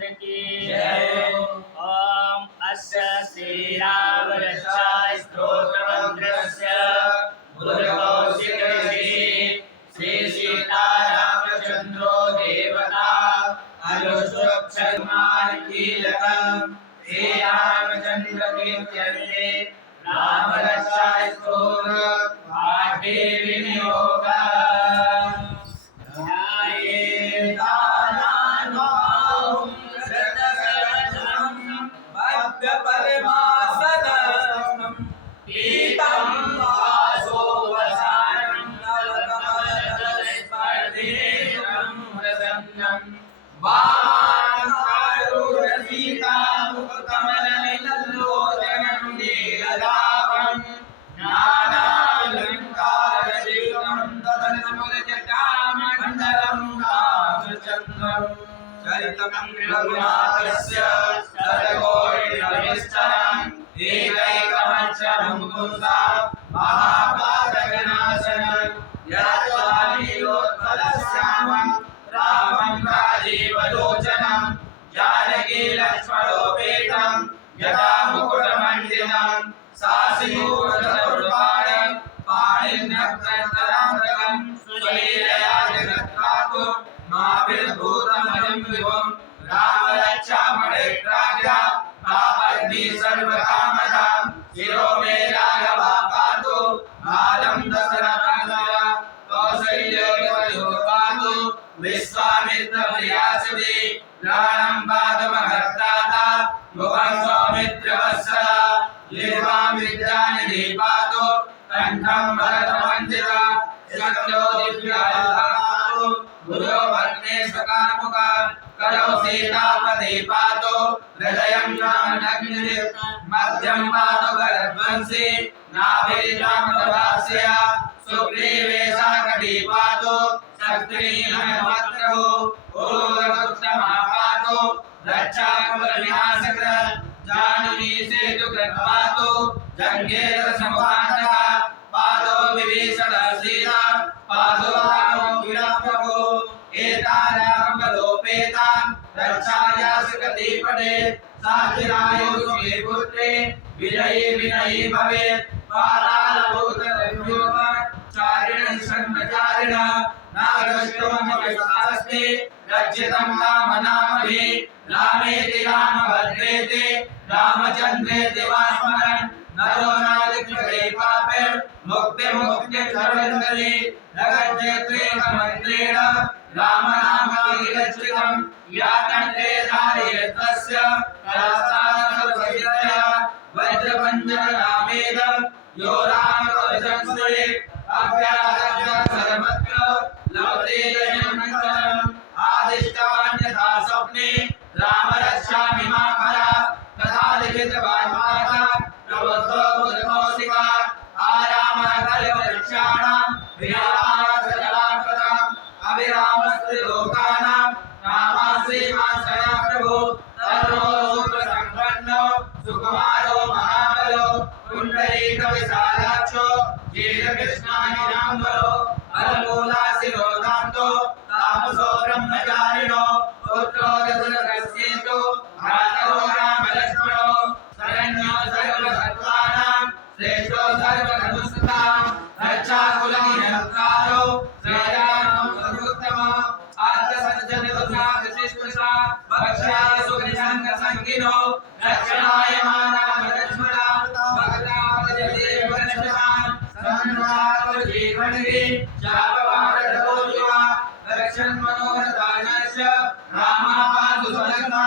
रामचंद्र की जय। ओम अस्य श्री राम रक्षा स्तोत्र मंत्रस्य बुधकौशिक ऋषि श्री सीता रामचंद्रो देवता अनुष्ठुप् कीलकम् श्री रामचंद्र कीर्त्यर्थे राम रक्षा स्तोत्र पाठे विनियोगः। रघुनाथस्य शतकोटिरविस्तरम् एकैकमक्षरं पुंसा महापातकनाशनं यत्त्वानीलोत्पलश्यामं रामं राजीवलोचनं जानकी लक्ष्मणोपेतं जटामुकुटमण्डितं सासिमूलधनुर्बाणं पाणिनक्तन्तरान्तकं स्वलीलया जगत्पातु माभिर्भूतमजं विभुं रामरक्षामणिप्राज्ञा पापग्नि सर्वकामदां शिरो मे राघवा पातु बालं दशरथात्मजा कौसल्यो पातु विश्वामित्रप्रियासुते प्राणं पातु महत्ताता मुखं सौमित्रवत्सला जिह्वां विद्यानिधि पातु कण्ठं भरतवन्दिता शक्तो दिव्यायुधा पातु गुरो वर्णे सकामुका करो सीतापदे पातु हृदयं रामनग्नि मध्यं पातु गरध्वंसी नाभिर्जाम्बवास्य सुग्रीवे साकटी पातु शक्तिहीनमत्रभु उरुगुत्तमा पातु रक्षाकुलविनाशकृत् जानुनी सेतुकृत् पातु जङ्घेरसमुपान्तः पादो विभीषण सीता पादो रामो विरप्रभु एतारामबलोपेता रक्षायासकति पटे साचिरायो सुमे पुत्रे विजयी विनयी भवेत् पातालभूतरव्योम चारिण शर्मचारिण नागश्रोमविश्वास्ते रक्षितं रामनामभिः रामेति रामभद्रेति रामचन्द्रेति वा स्मरन् नरो नादिकृते पापे मुक्तिं सर्वन्दति जगज्जेत्रेकमन्त्रेण रामनामविरचितं या कण्ठे धारयेत्तस्य कलशासर्वविजया वज्रपञ्जररामेदं यो रामकवचंस्मरे अभ्यागत्य सर्वत्र लभते जयमङ्गलम् आदिष्टवान् यथा स्वप्ने रामरक्षामि मामरा तथा लिखितवान् माता प्रबुद्धो बुधकौशिका आरामः कल्पवृक्षाणां विरामासकलापदाम् अविरामस्त्रिलोकानां रामाश्रीमान् सदा प्रभु सर्वलोकसम्पन्नो सुकुमारो महाबलो पुण्डरीकविशालाक्षो श्रीकृष्णानिनाम्बरो अलमूलाशिरोधान्तो तापसो ब्रह्मचारिणो पुत्रो दशरथस्येतो भ्रातरो रामलक्ष्मणो शरण्यो सर्वसत्त्वानां श्रेष्ठो सर्वधनुस्सुतां रक्षाकुलनिरन्तारो श्रेयानो सर्वोत्तमो आर्तसज्जनवसादशिष्टसा भक्ष्याय सुखसङ्गसङ्गिनो रक्षणाय मानाम लक्ष्मणा भक्तावजदेव रक्षताम् सन्वादजीवनगे शापवादतोजुवा रक्षन्मनोरथानस्य रामः पातु सुलग्ना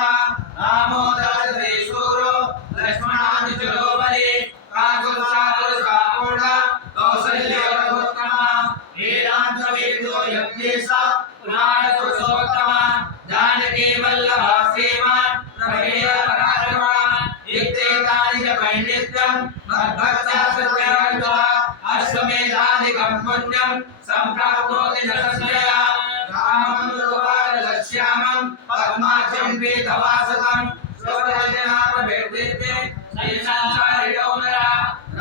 रामो दशरथेशूरो लक्ष्मणादिचलो बले काकुत्सापुरुषापूर्ण कौसल्यो रघुत्तमा वेदान्तवेदो यज्ञेशा पुराणपुरुषोत्तमा जानकी वल्लभा श्रीमान् प्रभेय पराक्रमा इत्येतानि च वैनित्यं मद्भक्ता सत्यान्वा अश्वमेधादिकं पुण्यं सम्प्राप्नोति नरश्रया रामं लोकालक्ष्यामं पद्माक्षं पीतवासतं स्वप्रजनापभेदिते श्रीसंसारिणो नरा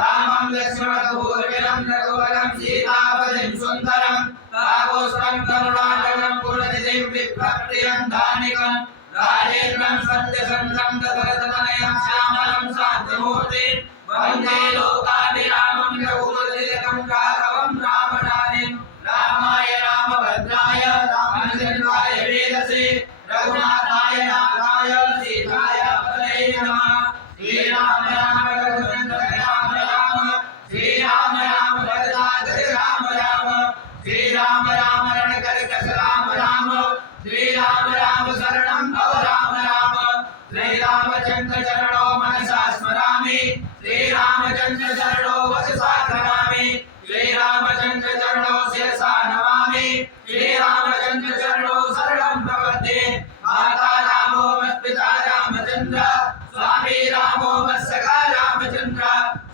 रामं लक्ष्मणपूर्विलं रघुवरं सीतापतिं सुन्दरं काकोष्ठं करुणाकरं पुरनिधिं विप्रप्रियं धानिकं राजेन्द्रं सत्यसन्धं दशरथतनयं श्यामलं शान्तिमूर्तिं वन्दे लोकाभिरामं रघुपतिलकं राघवं रामनाथं रामाय रामभद्राय रामचन्द्राय वेदसे रघुनाथाय नाथाय सीताय पतये नमः श्रीराम राम रघुनन्दन राम राम श्रीराम राम भद्राद्रि राम राम श्रीराम राम रणकर्कश राम राम श्रीराम राम शरणं भव राम राम श्रीरामचन्द्र चरणो मनसा स्मरामि श्रीरामचन्द्र चरणो वचसा नमामि श्रीरामचन्द्र चरणो शिरसा नमामि श्रीरामचन्द्र चरणो शरणं प्रपद्ये माता रामो मत्पिता रामचन्द्र स्वामी रामो मत्सखा रामचन्द्र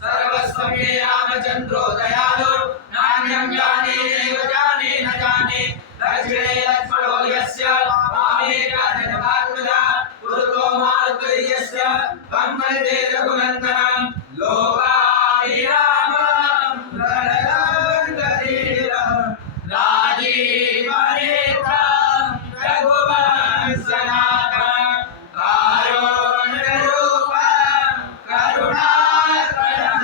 सर्वस्व मे रामचन्द्रो दयालु नान्यं जाने नैव जाने न जाने दक्षिणे लक्ष्मणो यस्य वामे काननभात्मजा पुरतो मारुतयस्य तं वन्दे रघुनन्दनं लोकाभिरामं प्रणतवन्दतीरं राजीवनेत्रं रघुवंशनाथं कारुण्यरूपं करुणाकरं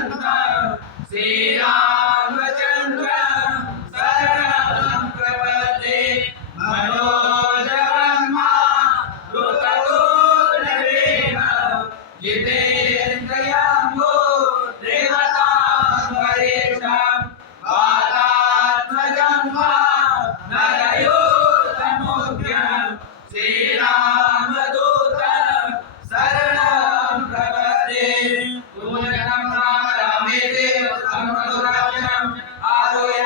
श्रीरामचन्द्रं शरणं प्रपद्ये मनोजवं मारुततुल्यवेगं जितेन्द्रियं देवतां वरेशं वातात्मजं नरयूतमुख्यं श्रीरामदूतं शरणं प्रपद्ये पूजनं रामेति मधुराक्षरम् आरोह्य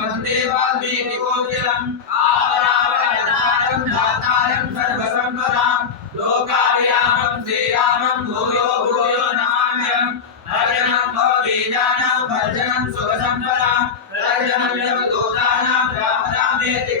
वन्दे वाल्मीकिकोकिलम् आवरावतारं दातारं सर्वसम्पदां लोकाभिरामं श्रीरामं भूयो भूयो नमाम्यहम् भजनं भवबीजानां भजनं सुखसम्पदां प्रजनं जगदूतानां राम रामेति